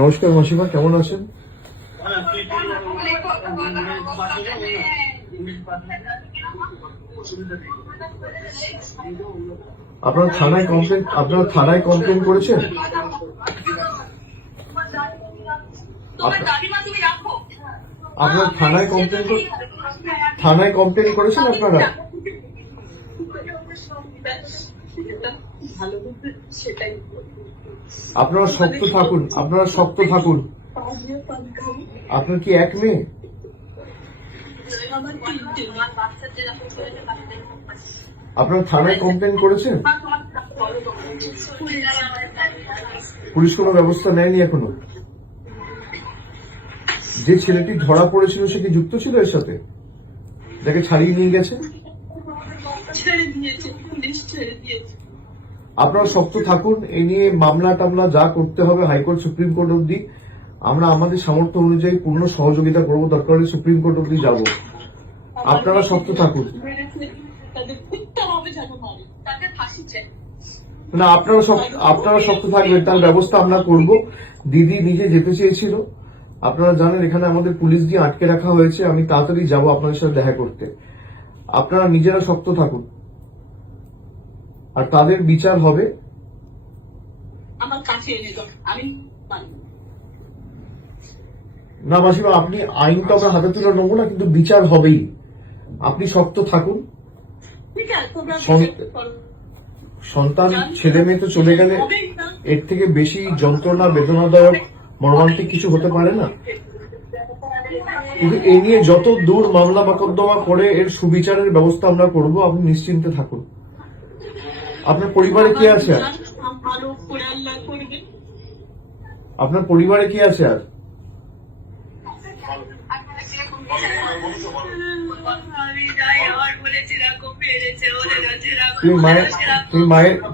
নমস্কার মাসিমা, কেমন আছেন? আপনারা থানায় কমপ্লেন করেছেন? আপনারা থানায় কমপ্লেন করেছেন? আপনারা শক্ত থাকুন, আপনার কি এক মেয়ে? আপনারা থানায় কমপ্লেন করেছেন? পুলিশ কোনো ব্যবস্থা নেয়নি এখনো? যে ছেলেটি ধরা পড়েছিল সে কি যুক্ত ছিল এর সাথে, যাকে ছাড়িয়ে নিয়ে গেছে? আপনারা শক্ত থাকুন, এই নিয়ে মামলা টামলা যা করতে হবে হাইকোর্ট সুপ্রিম কোর্ট অব্দি আমরা আমাদের সামর্থ্য অনুযায়ী পূর্ণ সহযোগিতা করবো, দরকার হলে সুপ্রিম কোর্ট অব্দি যাবো। আপনারা শক্ত থাকুন। না, আপনারা শক্ত থাকবেন, তার ব্যবস্থা আমরা করব। দিদি নিজে যেতে চেয়েছিল, আপনারা জানেন এখানে আমাদের পুলিশ দিয়ে আটকে রাখা হয়েছে, আমি তাড়াতাড়ি যাব আপনাদের সাথে দেখা করতে। আপনারা নিজেরা শক্ত থাকুন, আর তাদের বিচার হবে। না মাসিমা, আপনি আইন তো আমরা হাতে তুলে নেবো না, কিন্তু বিচার হবেই। আপনি শক্ত থাকুন। সন্তান ছেলে মেয়ে তো চলে গেলে এর থেকে বেশি যন্ত্রণা, বেদনাদায়ক, মর্মান্তিক কিছু হতে পারে না। কিন্তু এ নিয়ে যত দূর মামলা মোকদ্দমা করে এর সুবিচারের ব্যবস্থা আমরা করব, আপনি নিশ্চিন্তে থাকুন। আপনার পরিবারে কি আছে আর? আপনার পরিবারে কি আছে আর?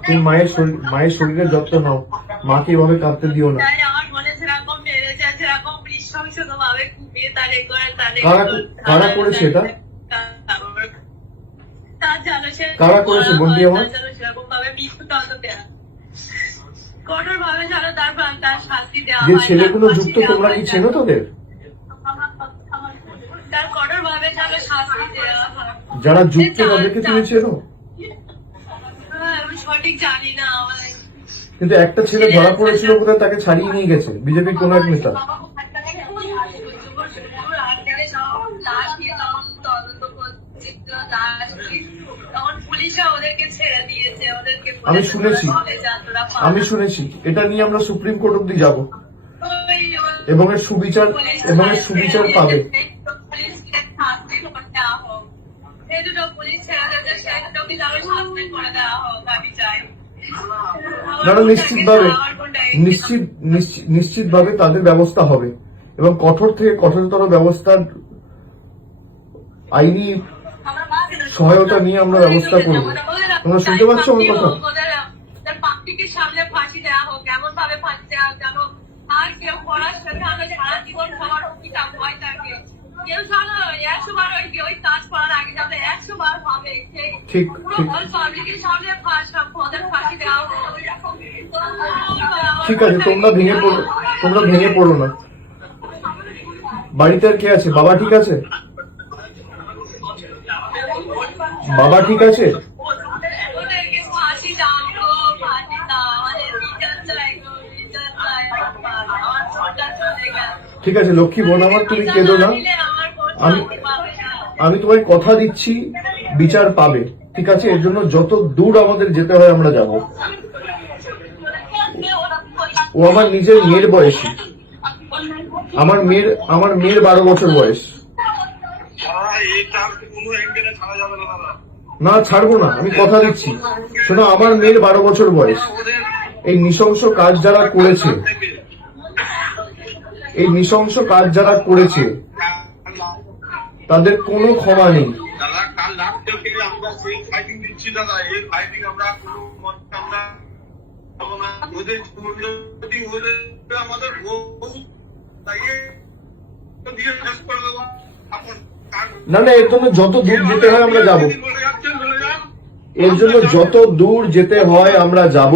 তুমি মায়ের শরীরের যত্ন নাও, মাকে এভাবে কাঁদতে দিও না। কারা করেছে এটা? কারা করেছে বন্দি আমার? যে ছেলেগুলো যুক্ত, তোমরা কি চেনো তাদের? যারা যুক্ত তাদেরকে তুমি চেনো? কিন্তু একটা ছেলে ধরা পড়েছিল কোথায়, তাকে ছাড়িয়ে নিয়ে গেছে বিজেপির কোন এক নেতা। আমি শুনেছি এটা নিয়ে আমরা সুপ্রিম কোর্ট অব্দি যাব, এবং এর সুবিচার পাবে। নিশ্চিতভাবে তাদের ব্যবস্থা হবে, এবং কঠোর থেকে কঠোরতর ব্যবস্থার আইনি সহায়তা নিয়ে আমরা ব্যবস্থা করব। তোমরা শুনতে পাচ্ছ আমার কথা? ঠিক আছে, তোমরা ভেঙে পড়ো না। বাড়িতে আর কে আছে? বাবা ঠিক আছে? বাবা ঠিক আছে? ঠিক আছে লক্ষ্মী বোন আমার, তুমি কেঁদো না। আমি তোমায় কথা দিচ্ছি বিচার পাবে, ঠিক আছে? এর জন্য যত দূর আমাদের যেতে হয় আমরা যাব। ও আমার নিজের মেয়ের বয়সী, আমার মেয়ের 12 বছর বয়স। না ছাড়বো না, আমি কথা দিচ্ছি। শোনো, আমার মেয়ের 12 বছর বয়স। এই নৃশংস কাজ যারা করেছে তাদের কোনো ক্ষমা নেই। না এর জন্য যত দূর যেতে হয় আমরা যাব,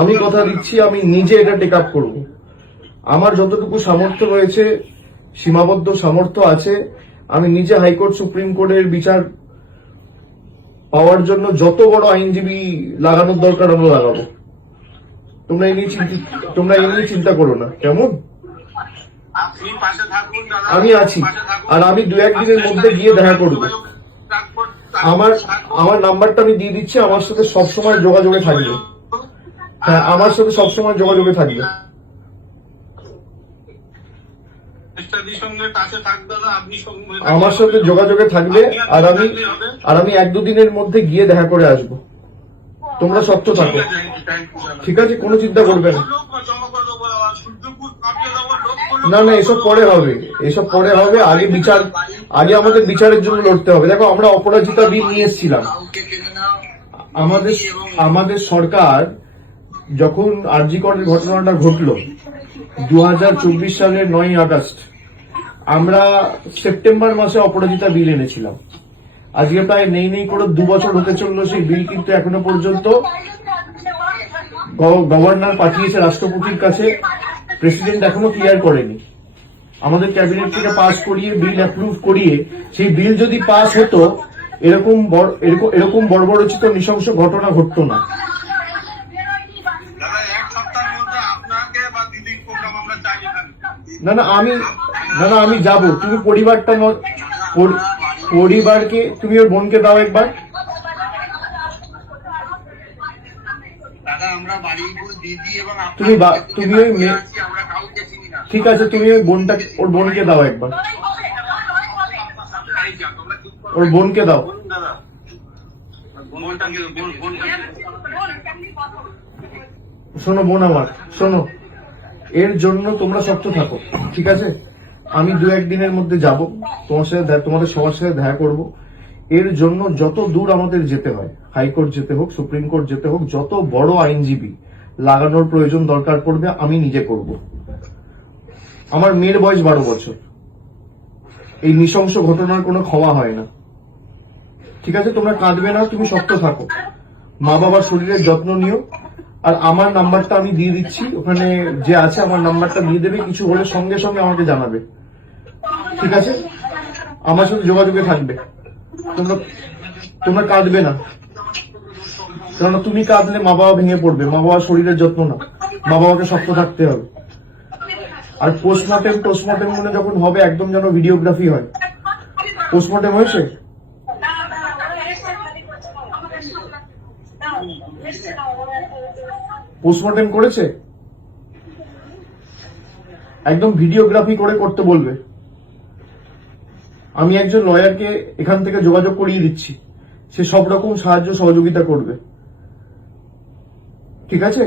আমি কথা দিচ্ছি আমি নিজে এটা টেক আপ করবো। আমার যতটুকু সামর্থ্য রয়েছে, সীমাবদ্ধ সামর্থ্য আছে, আমি নিজে হাইকোর্ট সুপ্রিম কোর্টের বিচার পাওয়ার জন্য যত বড় আইনজীবী লাগানোর দরকার আমরা লাগাবো। তোমরা এই নিয়ে চিন্তা করো না, কেমন? আপনি পাশে থাকুন দাদা, আমি আছি, আর আমি 2-1 দিনের মধ্যে গিয়ে দেখা করবো। আমার নাম্বারটা আমি দিয়ে দিচ্ছি, আমার সাথে সবসময় যোগাযোগে থাকবে। হ্যাঁ, আমার সাথে সবসময় যোগাযোগে থাকবে। আমার সাথে যোগাযোগে থাকবে, আর আমি 1-2 দিনের মধ্যে গিয়ে দেখা করে আসবো। তোমরা শক্ত থাকো, ঠিক আছে? কোনো চিন্তা করবে না। না না, এসব পরে হবে, এসব পরে হবে। আগে আমাদের বিচারের জন্য লড়তে হবে। দেখো, আমরা অপরাজিতা বিল নিয়ে এসেছিলাম। আমাদের সরকার যখন আরজি করের ঘটনাটা ঘটলো 2024 সালের 9ই আগস্ট, আমরা সেপ্টেম্বর মাসে অপরাজিতা বিল এনেছিলাম। আজকে প্রায় নেই করে 2 বছর হতে চললো সেই বিল, কিন্তু এখনো পর্যন্ত গভর্নর পাঠিয়েছে রাষ্ট্রপতির কাছে, প্রেসিডেন্ট এখনো ক্লিয়ার করেনি। আমাদের ক্যাবিনেট থেকে পাস করিয়ে বিল অ্যাপ্রুভ করিয়ে, সেই বিল যদি পাস হতো এরকম বর্বরচিত নৃশংস ঘটনা ঘটতো না। না না, আমি যাব। তুমি পরিবারকে, তুমি ওর বোনকে দাও একবার। তুমি ওই ঠিক আছে, তুমি ওর বোনকে দাও একবার, ওর বোনকে দাও। শোনো বোন আমার, শোনো, এর জন্য তোমরা শক্ত থাকো, ঠিক আছে? আমি 2-1 দিনের মধ্যে যাব, তোমাদের সবার সাথে দেখা করব। এর জন্য যত দূর আমাদের যেতে হয়, হাইকোর্ট যেতে হোক, সুপ্রিম কোর্ট যেতে হোক, যত বড় আইনজীবী লাগানোর প্রয়োজন দরকার পড়বে আমি নিজে করব। আমার মেয়ের বয়স 12 বছর। এই নৃশংস ঘটনার কোনো ক্ষমা হয় না, ঠিক আছে? তোমরা কাঁদবে না, তুমি শক্ত থাকো, মা বাবার শরীরের যত্ন নিও। আর আমার নাম্বারটা আমি দিয়ে দিচ্ছি, ওখানে যে আছে আমার নাম্বারটা দিয়ে দেবে, কিছু হলে সঙ্গে সঙ্গে আমাকে জানাবে, ঠিক আছে? আমার সাথে যোগাযোগে থাকবে। তোমরা কাঁদবে না, কেননা তুমি কাঁদলে মা বাবা ভেঙে পড়বে। মা বাবার শরীরের যত্ন না, মা বাবাকে শক্ত থাকতে হবে। আর পোস্টমর্টেম মনে যখন হবে, একদম যেন ভিডিওগ্রাফি হয়। পোস্টমর্টেম হয়েছে? পোস্টমর্টেম করেছে? একদম ভিডিওগ্রাফি করে করতে বলবে। আমি একজন লয়ারকে এখান থেকে যোগাযোগ করিয়ে দিচ্ছি, সে সব রকম সাহায্য সহযোগিতা করবে, ঠিক আছে?